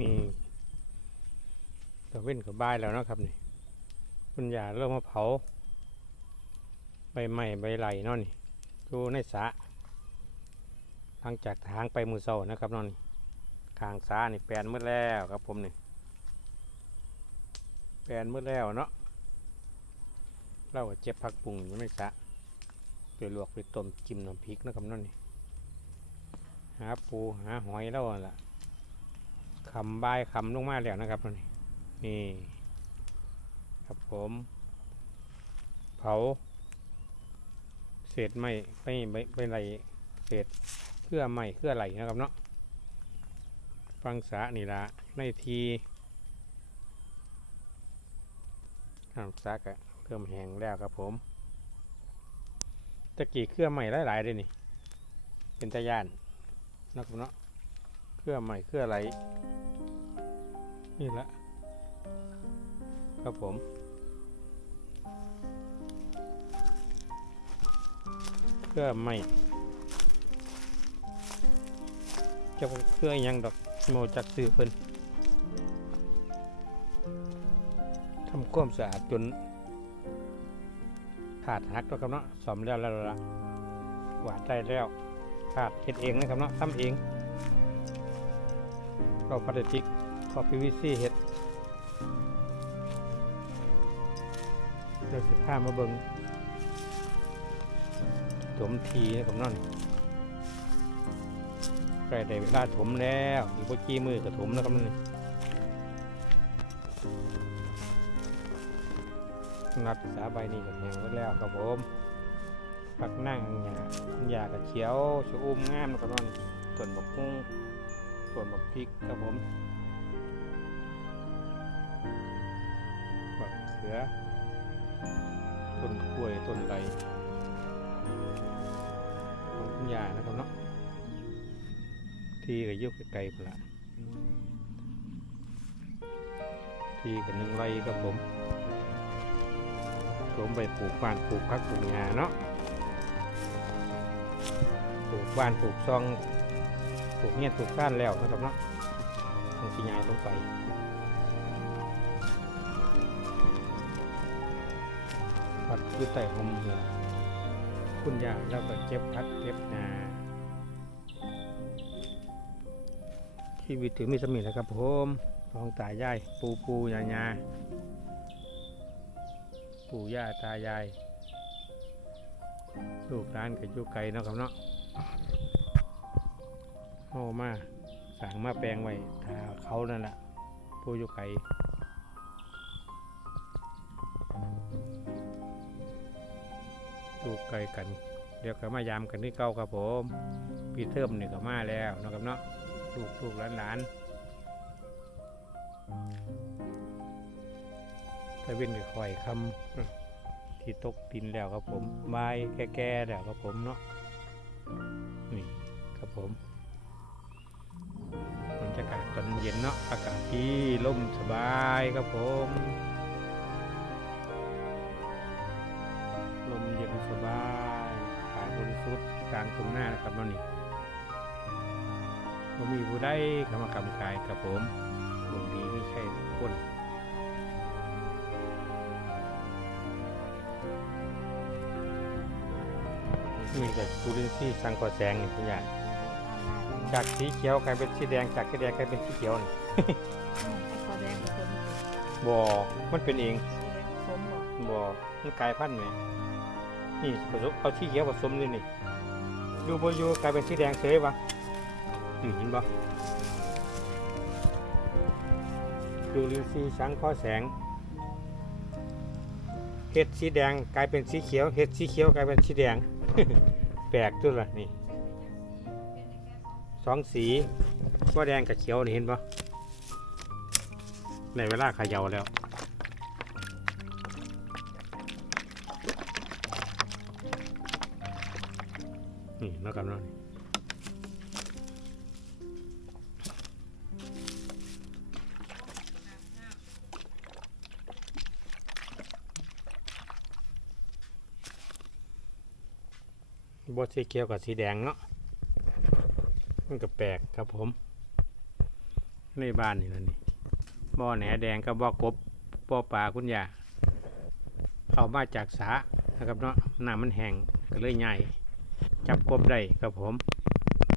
นี่ตัวเว้นกับบ้ายแล้วนะครับนี่คุณยาเริ่มมาเผา ใบไม้ใบไหลนาะนี่ดูในสระหลังจากทางไปมือเศร้านะครับนาะนี่คางสานี่แปลนหมืดแล้วครับผมนี่แปลนหมืดแล้วเนาะเราก็เจ็บผักปรุงอยู่ในสะไปลวกไปต้มจิ้มน้ำพริกนะครับนาะนี่หาปูหาหอยแล้วล่ะ คำบายคำลงมาแล้วนะครับนี่นี่ครับผม เผา เศษไม้ไปไปไปไหลเศษเครื่อไม้เครื่อไหลนะครับเนาะฟังสานี่ละในทีน้ำซักอะเริ่มแห้งแล้วครับผมตะกี้เครื่อไม้หลายๆเลยนี่ เป็นตะยานนะครับเนาะ ครื่อไม้เครื่ออะไหลนี่แหละครับผมเครื่องใหม่จะเป็นเครื่องยังดอกโมจักซื้อเพิ่นทำความสะอาดจนขาดหักแล้วครับเนาะสอมแล้วแล้วละหวานได้แล้วขาดเฮ็ดเองนะครับเนาะทำเอง เราพลาสติกขอ PVC เห็ดเดี๋ยวสิพามาเบิงถมทีนะครับนั่นใกล้ได้เวลาถมแล้วอีกพวกกี้มือก็ถมแล้วครับนั่นนัดสาใบนี้ก็แห้งหมดแล้วครับผมปักนั่งหยาหยากับเขียวชะอุ่มงามนะครับนั่นส่วนบกกุ้ง ส่วนบักพริกครับผมบักเขือต้นกล้วยต้นไรของคุณยานะครับเนาะที่ก็ยุกไกลๆพุ่นละที่กับหนึ่งไรครับผมผมไปปลูกบ้านปลูกพักปลูกหญ้าเนาะปลูกบ้านปลูกซอง ลูกเงี้ยปลูกก้านแล้วนะครับเนาะต้องสิยายลงไปผัดอยู่ใต้หอมหัวคุณยายเราก็เก็บพัดเก็บนาชีวิตถึงมีสมิแล้วครับผมลองตายายปูปูยายาปู่ย่าตายาย ลูกร้านกับอยู่ไกลเนาะครับเนาะ เฮามาสั่งมาแปลงไว้ถ้าเขานั่นแหละผู้อยู่ไกลอยู่ไกลกัน เดี๋ยวก็มายามกันที่เก่าครับผมปีเทอมนี่ก็มาแล้วนะครับเนาะลูกลูกหลานหลานตะเวนก็คอยคำที่ตกดินแล้วครับผมไม้แก่ๆแล้วครับผมเนาะนี่ครับผม รยากาศตอนเย็นเนาะอากาศที่ร่มสบายครับผมลมเย็นสบายอากาศบริสุทธิ์กลางทุ่งนานะครับเนาะนี่บ่มีผู้ใดเข้ามากำกายกับผมดวงดีไม่ใช่คนมีแต่จุลินทรีย์สังกอแสงนี่คุณยาย จากสีเขียวกลายเป็นสีแดงจากสีแดงกลายเป็นสีเขียวนี่ ขอแดงกับผมบ่มันเป็นเองผมบอกบ่มันกลายพันธุ์ไหมนี่ผสมเอาสีเขียวผสมนี่นี่ดูบ่อยู่กลายเป็นสีแดงเฉยวะนี่เห็นบ่ดูลินทรีย์สังเคราะห์แสงเห็ดสีแดงกลายเป็นสีเขียวเห็ดสีเขียวกลายเป็นสีแดง แปลกตัวละนี่ สองสีว่าแดงกับเขียวนี่เห็นบ่ในเวลาขยาแล้ว นี่แล้วกันเนาะบสีเขียวกับสีแดงเนาะ มันก็แปลกครับผมในบ้านนี่แหละนี่บ่อแหนแดงกับบ่อกบบ่อปลาคุณยาเข้ามาจากสานะครับเนาะน้ำมันแห้งก็เลยใหญ่จับกบได้ครับผม